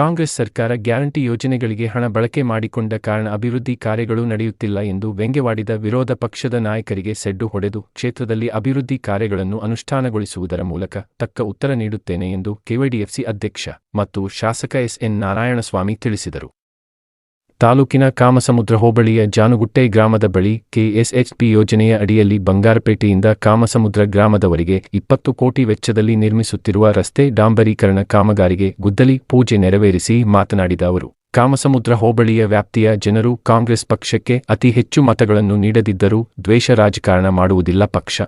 ಕಾಂಗ್ರೆಸ್ ಸರ್ಕಾರ ಗ್ಯಾರಂಟಿ ಯೋಜನೆಗಳಿಗೆ ಹಣ ಬಳಕೆ ಮಾಡಿಕೊಂಡ ಕಾರಣ ಅಭಿವೃದ್ಧಿ ಕಾರ್ಯಗಳು ನಡೆಯುತ್ತಿಲ್ಲ ಎಂದು ವ್ಯಂಗ್ಯವಾಡಿದ ವಿರೋಧ ಪಕ್ಷದ ನಾಯಕರಿಗೆ ಸೆಡ್ಡು ಹೊಡೆದು ಕ್ಷೇತ್ರದಲ್ಲಿ ಅಭಿವೃದ್ಧಿ ಕಾರ್ಯಗಳನ್ನು ಅನುಷ್ಠಾನಗೊಳಿಸುವುದರ ಮೂಲಕ ತಕ್ಕ ಉತ್ತರ ನೀಡುತ್ತೇನೆ ಎಂದು ಕೆವೈಡಿಎಫ್ಸಿ ಅಧ್ಯಕ್ಷ ಮತ್ತು ಶಾಸಕ ಎಸ್.ಎನ್. ನಾರಾಯಣಸ್ವಾಮಿ ತಿಳಿಸಿದರು. ತಾಲೂಕಿನ ಕಾಮಸಮುದ್ರ ಹೋಬಳಿಯ ಜಾನುಗುಟ್ಟೆ ಗ್ರಾಮದ ಬಳಿ ಕೆಎಸ್ಎಚ್ಪಿ ಯೋಜನೆಯ ಅಡಿಯಲ್ಲಿ ಬಂಗಾರಪೇಟೆಯಿಂದ ಕಾಮಸಮುದ್ರ ಗ್ರಾಮದವರೆಗೆ 20 ಕೋಟಿ ವೆಚ್ಚದಲ್ಲಿ ನಿರ್ಮಿಸುತ್ತಿರುವ ರಸ್ತೆ ಡಾಂಬರೀಕರಣ ಕಾಮಗಾರಿಗೆ ಗುದ್ದಲಿ ಪೂಜೆ ನೆರವೇರಿಸಿ ಮಾತನಾಡಿದ ಅವರು, ಕಾಮಸಮುದ್ರ ಹೋಬಳಿಯ ವ್ಯಾಪ್ತಿಯ ಜನರು ಕಾಂಗ್ರೆಸ್ ಪಕ್ಷಕ್ಕೆ ಅತಿ ಹೆಚ್ಚು ಮತಗಳನ್ನು ನೀಡದಿದ್ದರೂ ದ್ವೇಷ ರಾಜಕಾರಣ ಮಾಡುವುದಿಲ್ಲ. ಪಕ್ಷ,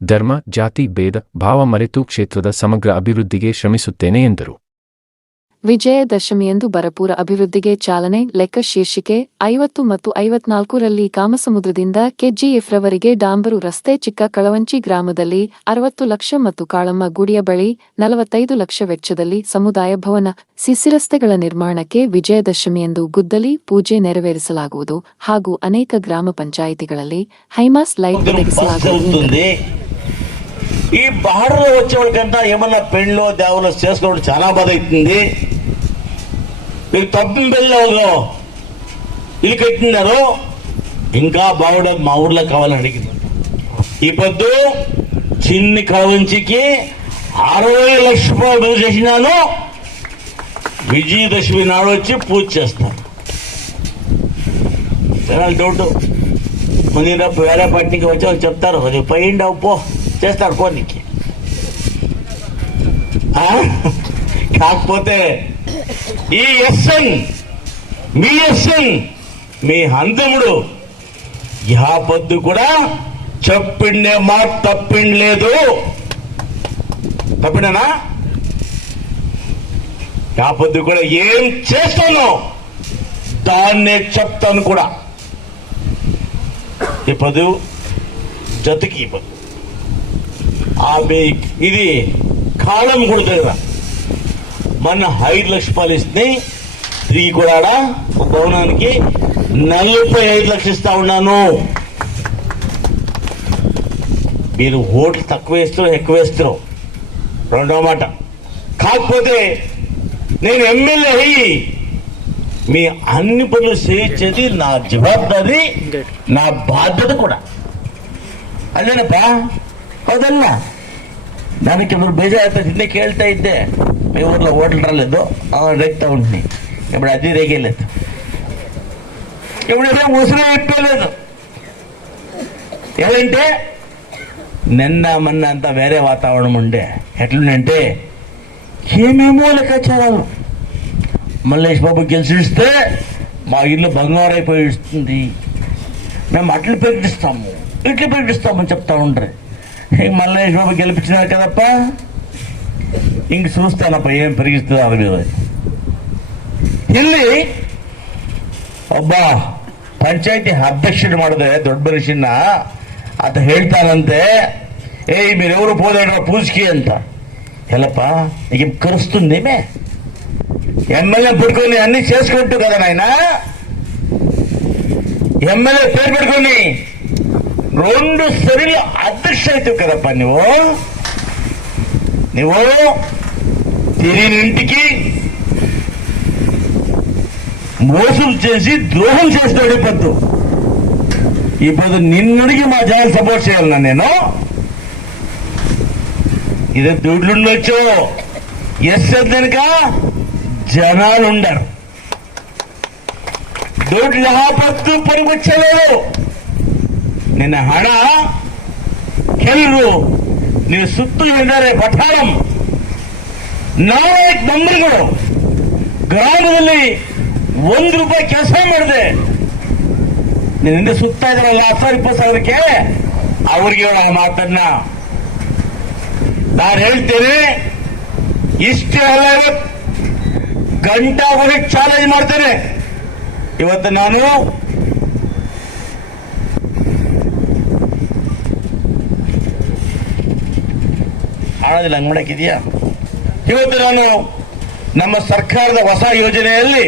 ಧರ್ಮ, ಜಾತಿ ಭೇದ ಭಾವ ಮರೆತು ಕ್ಷೇತ್ರದ ಸಮಗ್ರ ಅಭಿವೃದ್ಧಿಗೆ ಶ್ರಮಿಸುತ್ತೇನೆ ಎಂದರು. ವಿಜಯದಶಮಿಯಂದು ಭರಪೂರ ಅಭಿವೃದ್ಧಿಗೆ ಚಾಲನೆ. ಲೆಕ್ಕ ಶೀರ್ಷಿಕೆ 50 ಮತ್ತು 54ರಲ್ಲಿ ಕಾಮಸಮುದ್ರದಿಂದ ಕೆಜಿಎಫ್ರವರೆಗೆ ಡಾಂಬರು ರಸ್ತೆ. ಚಿಕ್ಕ ಕಳವಂಚಿ ಗ್ರಾಮದಲ್ಲಿ 60 ಲಕ್ಷ ಮತ್ತು ಕಾಳಮ್ಮ ಗುಡಿಯ ಬಳಿ 45 ಲಕ್ಷ ವೆಚ್ಚದಲ್ಲಿ ಸಮುದಾಯ ಭವನ, ಸಿಸಿ ರಸ್ತೆಗಳ ನಿರ್ಮಾಣಕ್ಕೆ ವಿಜಯದಶಮಿಯಂದು ಗುದ್ದಲಿ ಪೂಜೆ ನೆರವೇರಿಸಲಾಗುವುದು ಹಾಗೂ ಅನೇಕ ಗ್ರಾಮ ಪಂಚಾಯಿತಿಗಳಲ್ಲಿ ಹೈಮಾಸ್ ಲೈಟ್ ಒದಗಿಸಲಾಗುವುದು. ఈ బార్డర్లో వచ్చేవాళ్ళకంతా ఏమన్నా పెళ్ళో దేవులో చేసుకోవడం చాలా బాధ అవుతుంది. మీరు తప్పు పెళ్ళలో ఇల్లు కట్టినారు, ఇంకా బాగుండదు, మా ఊర్లో కావాలని అడిగింది. ఈ పొద్దు చిన్ని కవంచికి 60 లక్షల రూపాయలు బిల్లు చేసినాను. విజయదశమి నాడు వచ్చి పూజ చేస్తాను. డౌట్ ముందు వేరే పార్టీకి వచ్చి వాళ్ళు చెప్తారు, అది పైండి పో చేస్తారు కోనికి. కాకపోతే ఈ ఎస్ఎన్ మీ హంతముడు యాపొద్దు కూడా చెప్పిండే మాట తప్పిండలేదు. తప్పిడనా? యాపొద్దు కూడా ఏం చేస్తానో దాన్నే చెప్తాను కూడా. ఇప్పుడు జతకి ఇప్పుడు ఇది కాలం కొడుతుంది. మొన్న 5 లక్షల రూపాయలు ఇస్తే తిరిగి కూడా ఒక భవనానికి 45 లక్షలు ఇస్తా ఉన్నాను. మీరు ఓట్లు తక్కువ వేస్తారు, ఎక్కువ వేస్తారు, రెండో మాట. కాకపోతే నేను ఎమ్మెల్యే అయ్యి మీ అన్ని పనులు చేయించేది నా జవాబారి, నా బాధ్యత కూడా. ಅದೇನಪ್ಪ, ಹೌದಲ್ಲ? ನಾನು ಕೆಲವರು ಬೇಜಾರು ಹಿಂದೆ ಕೇಳ್ತಾ ಇದ್ದೆ, మీ ఊర్లో ఓటర్లేదు రేగుతా ఉంటుంది, ఇప్పుడు అది రేగలేదు, ఇప్పుడు ముసలి ఎక్కలేదు. ఏదంటే నిన్న మొన్న అంతా వేరే వాతావరణం ఉండే. ఎట్లుందంటే ఏమేమో లెక్కాచారాలు. మల్లేష్ బాబు గెలిచిస్తే మా ఇల్లు బంగారైపోయి ఇస్తుంది, మేము అట్లు ప్రకటిస్తాము, ఇట్లు ప్రకటిస్తామని చెప్తా ఉంటారు. మల్లేష్ బాబు గెలిపించినారు కదప్ప, ఇంక చూస్తానప్ప ఏం పెరిగిస్తుంది అది మీద. ಇಲ್ಲಿ ಒಬ್ಬ ಪಂಚಾಯತಿ ಅಧ್ಯಕ್ಷರು ಮಾಡಿದೆ ದೊಡ್ಡ ಮನುಷ್ಯನ, ಆತ ಹೇಳ್ತಾನಂತೆ, మీరెవరు పోలేడు పూజకి అంట. ఎలప్ప నీకు కరుస్తుందేమే, ఎమ్మెల్యే పెట్టుకొని అన్ని చేసుకుంటూ కదా నాయన. ఎమ్మెల్యే పేరు పెట్టుకొని 2 సరిలు అధ్యక్ష అవుతావు కదప్ప. నువ్వు తిరిగిన ఇంటికి మోసం చేసి ద్రోహం చేస్తాడు. ఇప్పుడు నిన్నడికి మా జనాలు సపోర్ట్ చేయాలన్నా నేను. ఇదే దుడ్లుండొచ్చు, ఎస్ కనుక జనాలు ఉండరు. ದುಡ್ಡು ಯಾವತ್ತೂ ಪರಿಗುಚ್ಚలేదు. ನಿನ್ನ ಹಣ ಕೆಲವರು ನೀವು ಸುತ್ತಲೂ ಇದ್ದಾರೆ. ಪಠಾಣಂ ನಾಯಕ್ ಮಂತ್ರಿಗಳು ಗ್ರಾಮದಲ್ಲಿ ₹1 ಕೆಲಸ ಮಾಡಿದೆ. ನೀನು ಹಿಂದೆ ಸುತ್ತಾ ಇದ್ರಲ್ಲ 10,000-20 ಸಾವಿರಕ್ಕೆ, ಅವ್ರಿಗೆ ಆ ಮಾತನ್ನ ನಾನು ಹೇಳ್ತೇನೆ. ಇಷ್ಟೇ ಅಲ್ಲ, ಗಂಟಾವರೆ ಚಾಲೆಂಜ್ ಮಾಡ್ತೇನೆ. ಇವತ್ತು ನಾನು ಆಡೋದಿಲ್ಲ, ಹಂಗ್ ಮಾಡಕ್ಕಿದೆಯಾ? ಇವತ್ತು ನಾನು ನಮ್ಮ ಸರ್ಕಾರದ ಹೊಸ ಯೋಜನೆಯಲ್ಲಿ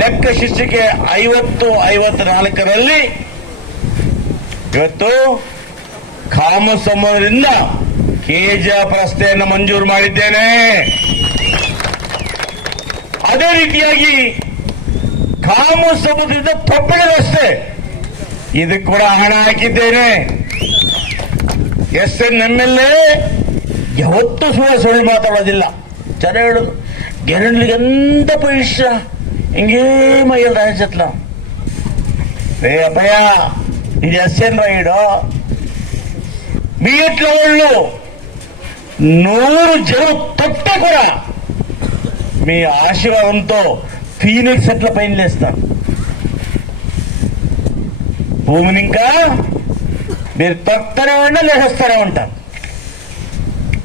ಲೆಕ್ಕ ಶೀರ್ಷಿಕೆ 50-54ರಲ್ಲಿ ಇವತ್ತು ಕಾಮಸಮುದ್ರದಿಂದ ಕೆಜಿಎಫ್ ರಸ್ತೆಯನ್ನು ಮಂಜೂರು ಮಾಡಿದ್ದೇನೆ. ಅದೇ ರೀತಿಯಾಗಿ ಕಾಮ ಸಮುದ್ರದ ತೊಪ್ಪಳ ರಸ್ತೆ ಇದಕ್ಕೆ ಕೂಡ ಹಣ ಹಾಕಿದ್ದೇನೆ. SNMLA ಯಾವತ್ತೂ ಸುಳ್ಳು ಮಾತಾಡೋದಿಲ್ಲ. ಜನ ಹೇಳುದು ಗೆರಳಿಗೆ ಎಂತ ಪೈಸ ಹಿಂಗೇ ಮೈಯಲ್ಲಿ ರಾಜತ್ಲ ರೇ ಅಪ್ಪಯ್ಯ ಇದು SN ರೈಡು BH వాళ్ళు 100 జనం తొట్ట కూడా మీ ఆశీర్వాదంతో ఫీనిక్స్ సెట్ల పైన లేస్తారు. భూమిని ఇంకా మీరు తొక్కనే ఉండా లేచేస్తూనే ఉంటారు.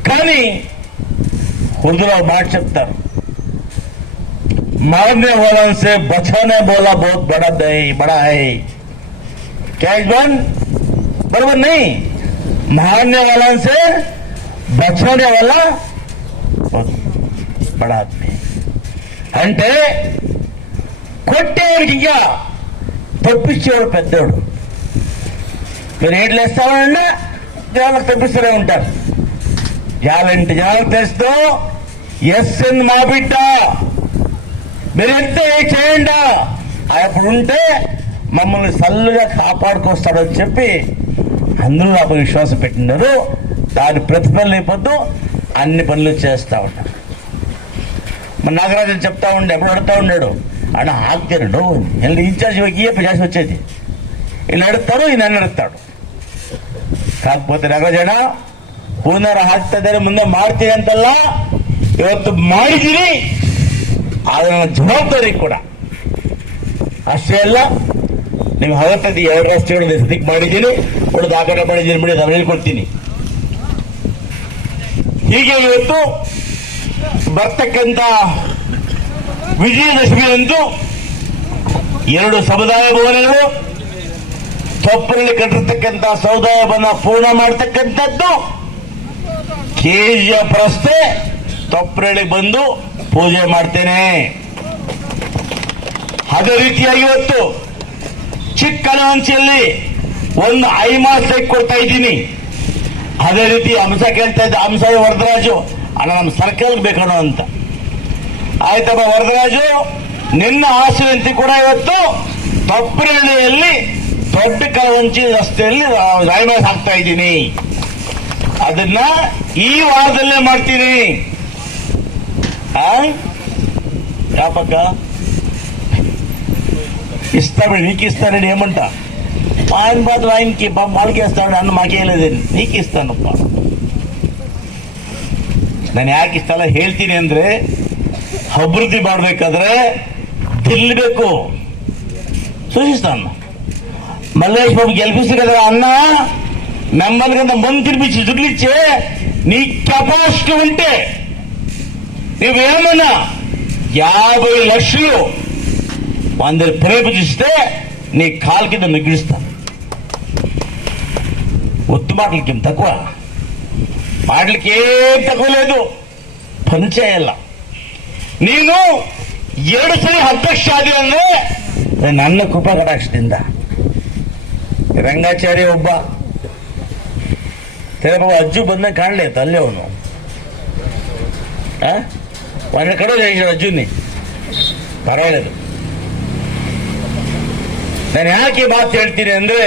కానీ ఉర్దూలో మాట చెప్తారు, मारने वाला से बचाने बोला बहुत बड़ा है क्या इस बार बराबर नहीं. मारने वाला से बचाने वाला बहुत बड़ा आदमी అంటే కొట్టేవాడికి ఇంకా తప్పించేవాడు పెద్దవాడు. మీరు ఏట్లు వేస్తామన్నా జనాలకు తప్పిస్తూనే ఉంటారు. జాలంటి జనాలకు తెస్తూ SN మా బిడ్డ మీరు ఎంత చేయండి అప్పుడు ఉంటే మమ్మల్ని సల్లుగా కాపాడుకొస్తాడని చెప్పి అందరూ నాకు విశ్వాసం పెట్టినారు. దాని ప్రతిఫలం లేకపోతే అన్ని పనులు చేస్తూ ఉంటారు. మన నాగరాజన్ చెప్తా ఉండే ఎప్పుడు అడుగుతా ఉన్నాడు అన్న ಆಗ್ತಿರಡು ಎಲ್ಲಿ ಇನ್ಚಾರ್ಜ್ ಹೋಗಿ ಜಾಸ್ತಿ వచ్చేది ಇಲ್ಲಿ ಅಡುತ್ತಾರೆ ಇನ್ನು ನಡುತ್ತಾడు. ಕಾకపోతే ನಾಗರಾಜಣ್ಣ ಹೂನಾರ ಹಾಕ್ತಾ ಇದ್ದಾರೆ ಮುಂದೆ ಮಾಡ್ತೀವಿ ಅಂತಲ್ಲ, ಇವತ್ತು ಮಾಡಿದ್ದೀರಿ. ಆದ್ರೆ ನನ್ನ ಜವಾಬ್ದಾರಿ ಕೂಡ ಅಷ್ಟೇ ಅಲ್ಲ. ನೀವು 2 ರಾಷ್ಟ್ರಗಳು ಸದ್ಯಕ್ಕೆ ಮಾಡಿದ್ದೀನಿ, ಕೊಡೋದು ಆ ಕಡೆ ಮಾಡಿದ್ದೀನಿ ಬಿಡಿ, ಅದು ಹೇಳ್ಕೊಡ್ತೀನಿ. ಹೀಗೆ ಇವತ್ತು ಬರ್ತಕ್ಕಂಥ ವಿಜಯದಶಮಿ ಅಂತೂ 2 ಸಮುದಾಯ ಭವನಗಳು ತೊಪ್ಪರಲ್ಲಿ ಕಟ್ಟಿರ್ತಕ್ಕಂಥ ಸಮುದಾಯ ಭವನ ಪೂರ್ಣ ಮಾಡತಕ್ಕಂಥದ್ದು KGF ರಸ್ತೆ ತೊಪ್ಪರಳ್ಳಿ ಬಂದು ಪೂಜೆ ಮಾಡ್ತೇನೆ. ಅದೇ ರೀತಿಯಾಗಿ ಇವತ್ತು ಚಿಕ್ಕನಹಂಚಿಯಲ್ಲಿ ಒಂದು ಐಮಾಸ್ ಕೊಡ್ತಾ ಇದ್ದೀನಿ. ಅದೇ ರೀತಿ ಅಂಶ ಕೇಳ್ತಾ ಇದ್ದ ಅಂಶ ವರದರಾಜು ಅಣ್ಣ ನಮ್ಮ ಸರ್ಕಲ್ಗೆ ಬೇಕಣ್ಣ ಅಂತ. ಆಯ್ತಪ್ಪ ವರದರಾಜು, ನಿನ್ನ ಆಶೀರ್ವಾದ ಕೂಡ ಇವತ್ತು ತೊಪ್ಪರಳ್ಳಿಯಲ್ಲಿ ದೊಡ್ಡ ಕಳವಂಚಿ ರಸ್ತೆಯಲ್ಲಿ ಐಮಾಸ್ ಹಾಕ್ತಾ ಇದ್ದೀನಿ. ಅದನ್ನ ಈ ವಾರದಲ್ಲೇ ಮಾಡ್ತೀನಿ. యాపక్క ఇస్తాడు, నీకు ఇస్తానని ఏమంటా ఆయన బాధలు ఆయనకి వాళ్ళకి ఇస్తాడు, అన్న మాకేలేదని నీకు ఇస్తానಪ್ಪ. ನಾನು ಯಾಕೆ ಇಷ್ಟೆಲ್ಲ ಹೇಳ್ತೀನಿ ಅಂದ್ರೆ, ಅಭಿವೃದ್ಧಿ ಮಾಡಬೇಕಾದ್ರೆ ಗೆಲ್ಲಬೇಕು. సూచిస్తాను మల్లేష్ బాబు గెలిపిస్తే కదా అన్న నమ్మల్కంత ముందు తినిపించి దుడ్లిచ్చే నీ కెపాసిటీ ఉంటే నువ్వేమన్నా 50 లక్షలు అందరు ప్రేమిస్తే నీ కాలు కింద మిగిలిస్తా. ఒత్తు మాటలకి ఏం తక్కువ, మాటలకి ఏం తక్కువ లేదు, పని చేయాల. ನೀನು 2 ಸರಿ ಅಧ್ಯಕ್ಷ ಆದಿ ಅಂದ್ರೆ ನನ್ನ ಕೃಪಾ ಕಟಾಕ್ಷದಿಂದ. ರಂಗಾಚಾರ್ಯ ಒಬ್ಬ ತೆರಬ ಅಜ್ಜು ಬಂದ ಕಾಣಲೇ ಅಲ್ಲೇ ಅವನು ಒಂದು ಕಡೆ ಅಜ್ಜುನಿ ಪರವಾಗಿಲ್ಲ. ನಾನು ಯಾಕೆ ಮಾತು ಹೇಳ್ತೀನಿ ಅಂದ್ರೆ